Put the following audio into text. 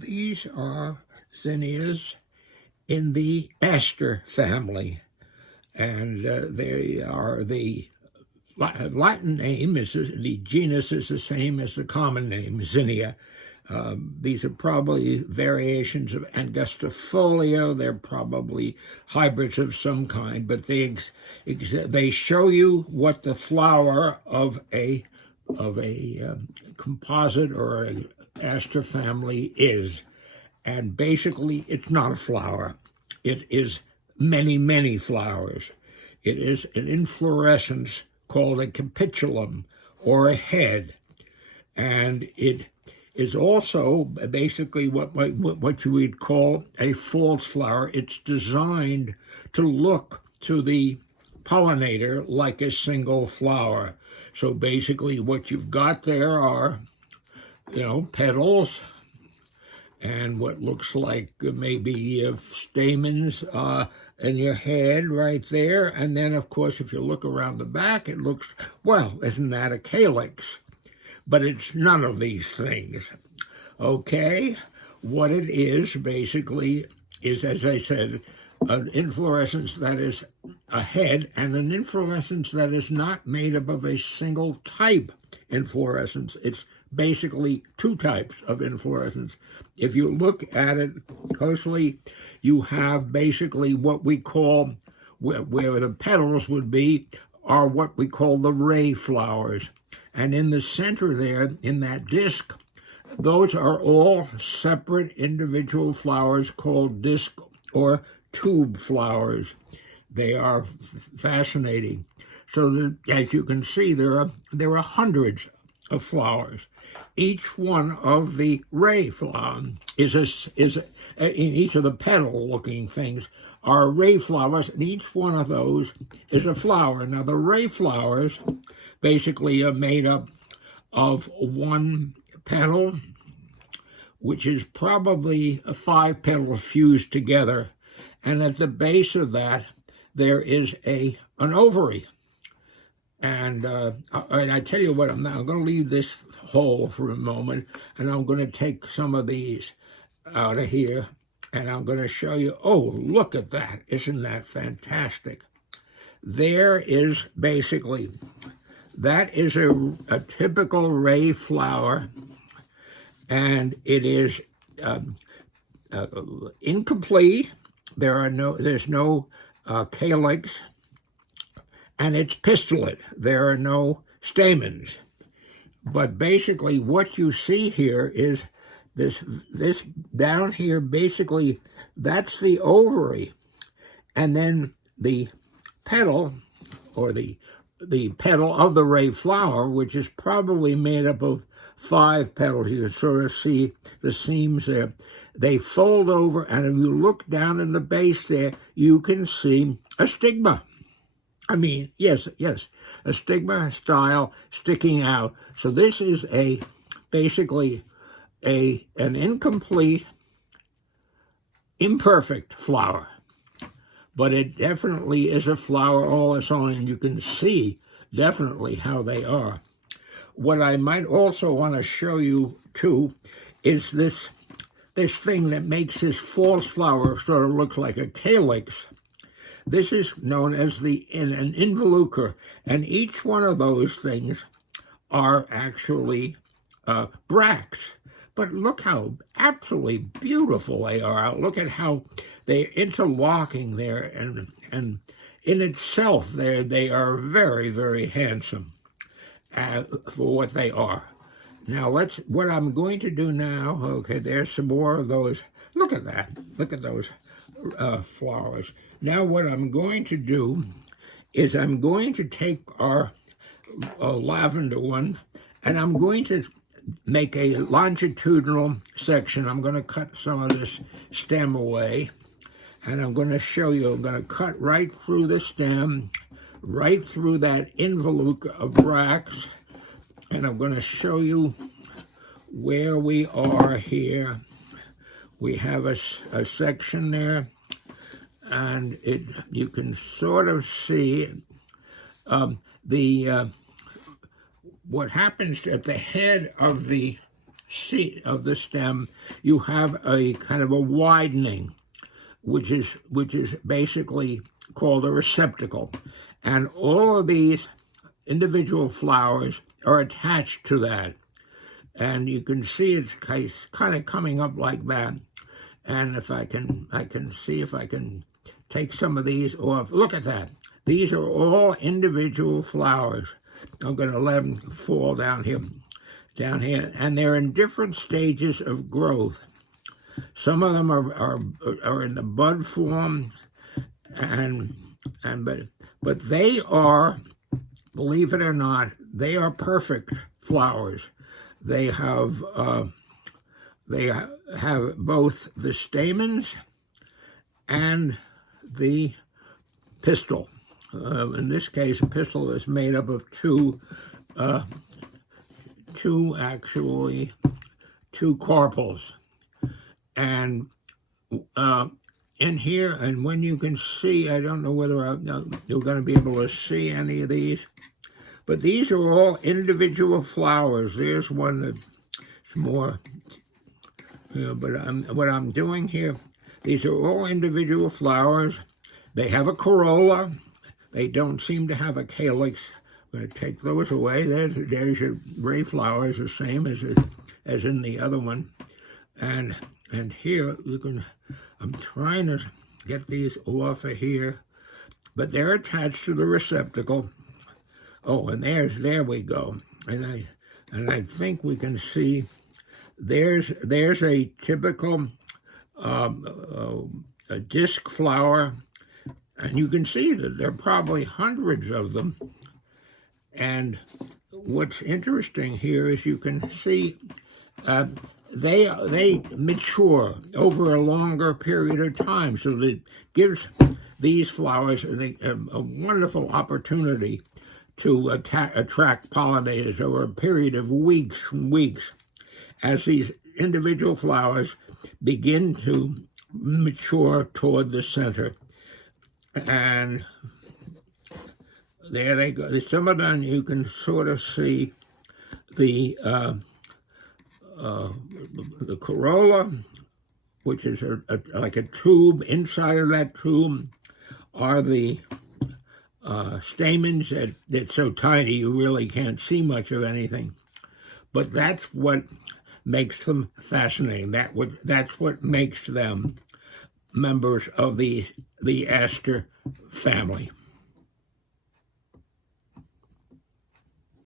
These are zinnias in the aster family, and they are the Latin name is the genus is the same as the common name, zinnia. These are probably variations of angustifolia. They're probably hybrids of some kind, but they show you what the flower of a composite or a aster family is. And basically, it's not a flower. It is many, many flowers. It is an inflorescence called a capitulum, or a head. And it is also basically what you would call a false flower. It's designed to look to the pollinator like a single flower. So basically what you've got there are, petals, and what looks like maybe stamens in your head right there. And then, of course, if you look around the back, it looks, well, isn't that a calyx? But it's none of these things, okay? What it is, basically, is, as I said, an inflorescence that is a head, and an inflorescence that is not made up of a single type inflorescence. It's basically two types of inflorescence. If you look at it closely, you have basically what we call, where the petals would be, are what we call the ray flowers. And in the center there, in that disc, those are all separate individual flowers called disc or tube flowers. They are fascinating. So that, as you can see, there are hundreds of flowers. Each one of the ray flower is in each of the petal-looking things are ray flowers, and each one of those is a flower. Now, the ray flowers basically are made up of one petal, which is probably 5 petals fused together, and at the base of that there is an ovary. And I tell you what, I'm going to leave this hole for a moment, and I'm going to take some of these out of here, and I'm going to show you. Oh, look at that. Isn't that fantastic? There is basically, that is a typical ray flower, and it is incomplete. There's no calyx, and it's pistillate. There are no stamens. But basically what you see here is this down here, basically that's the ovary. And then the petal, or the petal of the ray flower, which is probably made up of 5 petals. You can sort of see the seams there. They fold over, and if you look down in the base there, you can see a stigma. I mean, yes, a stigma style sticking out. So this is basically an incomplete, imperfect flower. But it definitely is a flower all its own, and you can see definitely how they are. What I might also want to show you, too, is this thing that makes this false flower sort of look like a calyx. This is known as an involucre, and each one of those things are actually bracts. But look how absolutely beautiful they are. Look at how they're interlocking there, and in itself, they are very, very handsome for what they are. Now, what I'm going to do now, okay, there's some more of those. Look at that. Look at those flowers. Now what I'm going to do is I'm going to take our lavender one, and I'm going to make a longitudinal section. I'm going to cut some of this stem away, and I'm going to show you. I'm going to cut right through the stem, right through that involucre of bracts, and I'm going to show you where we are here. We have a section there, and you can sort of see what happens at the head of the seat of the stem, you have a kind of a widening, which is basically called a receptacle, and all of these individual flowers are attached to that, and you can see it's kind of coming up like that. And if I can see if I can take some of these off. Look at that. These are all individual flowers. I'm going to let them fall down here, and they're in different stages of growth. Some of them are in the bud form, but they are, believe it or not, they are perfect flowers. They have both the stamens and the pistil. In this case, a pistil is made up of two carpels, and in here, and when you can see, I don't know whether you're going to be able to see any of these, but these are all individual flowers. There's one that's more, but what I'm doing here, these are all individual flowers. They have a corolla. They don't seem to have a calyx. I'm going to take those away. There's your ray flowers, the same as in the other one. And here you can, I'm trying to get these off of here, but they're attached to the receptacle. Oh, and there we go. And I think we can see there's a typical a disc flower, and you can see that there are probably hundreds of them. And what's interesting here is you can see they mature over a longer period of time, so that gives these flowers a wonderful opportunity to attract pollinators over a period of weeks and weeks, as these individual flowers begin to mature toward the center. And there they go. Some of them you can sort of see the corolla, which is like a tube. Inside of that tube are the stamens that's so tiny you really can't see much of anything. But that's what makes them fascinating. That's what makes them members of the aster family.